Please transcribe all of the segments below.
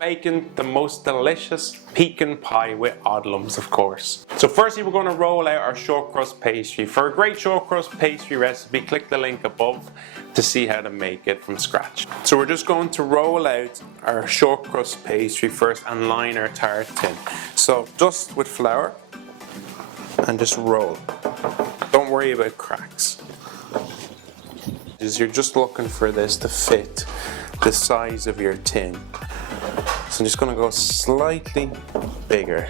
making the most delicious pecan pie with Odlums, of course. So firstly, we're going to roll out our short crust pastry. For a great short crust pastry recipe, click the link above to see how to make it from scratch. So we're just going to roll out our short crust pastry first and line our tart tin. So dust with flour and just roll. Don't worry about cracks. You're just looking for this to fit the size of your tin. So I'm just going to go slightly bigger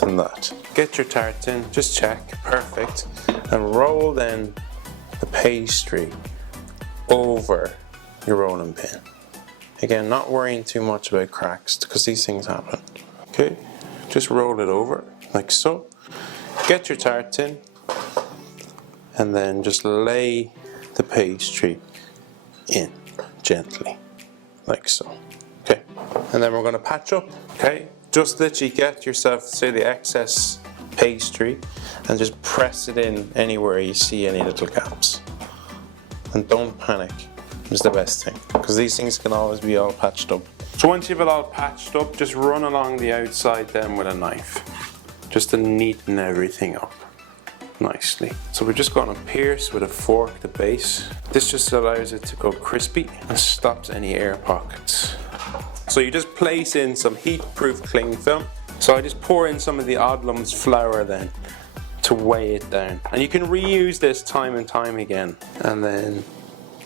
than that. Get your tart tin, just check, perfect, and roll then the pastry over your rolling pin. Again, not worrying too much about cracks because these things happen. Okay, just roll it over like so. Get your tart tin and then just lay the pastry in gently like so. Okay, and then we're going to patch up. Okay, just literally get yourself, say, the excess pastry and just press it in anywhere you see any little gaps. And don't panic is the best thing, because these things can always be all patched up. So once you've it all patched up, just run along the outside then with a knife, just to neaten everything up nicely. So we're just going to pierce with a fork the base. This just allows it to go crispy and stops any air pockets. So you just place in some heat-proof cling film. So I just pour in some of the Odlums flour then to weigh it down. And you can reuse this time and time again. And then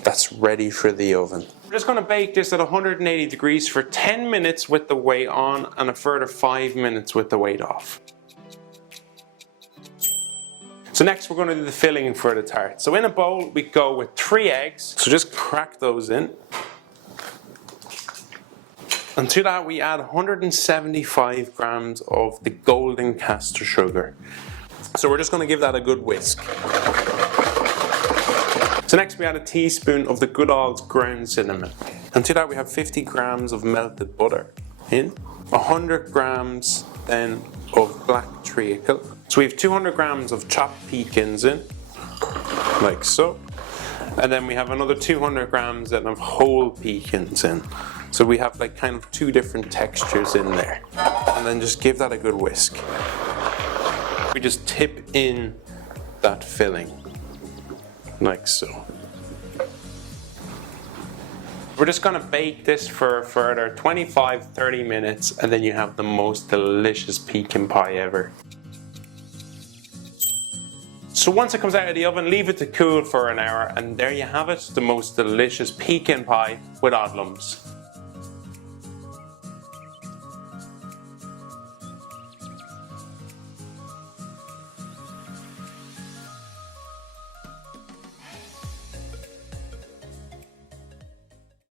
that's ready for the oven. We're just going to bake this at 180 degrees for 10 minutes with the weight on and a further 5 minutes with the weight off. So next we're going to do the filling for the tart. So in a bowl we go with 3 eggs. So just crack those in. And to that we add 175 grams of the golden caster sugar. So we're just going to give that a good whisk. So next we add a teaspoon of the good old ground cinnamon. And to that we have 50 grams of melted butter in. 100 grams then of black treacle. So we have 200 grams of chopped pecans in, like so. And then we have another 200 grams then of whole pecans in. So we have like kind of 2 different textures in there. And then just give that a good whisk. We just tip in that filling, like so. We're just going to bake this for a further 25-30 minutes and then you have the most delicious pecan pie ever. So once it comes out of the oven, leave it to cool for an hour and there you have it, the most delicious pecan pie with Odlums.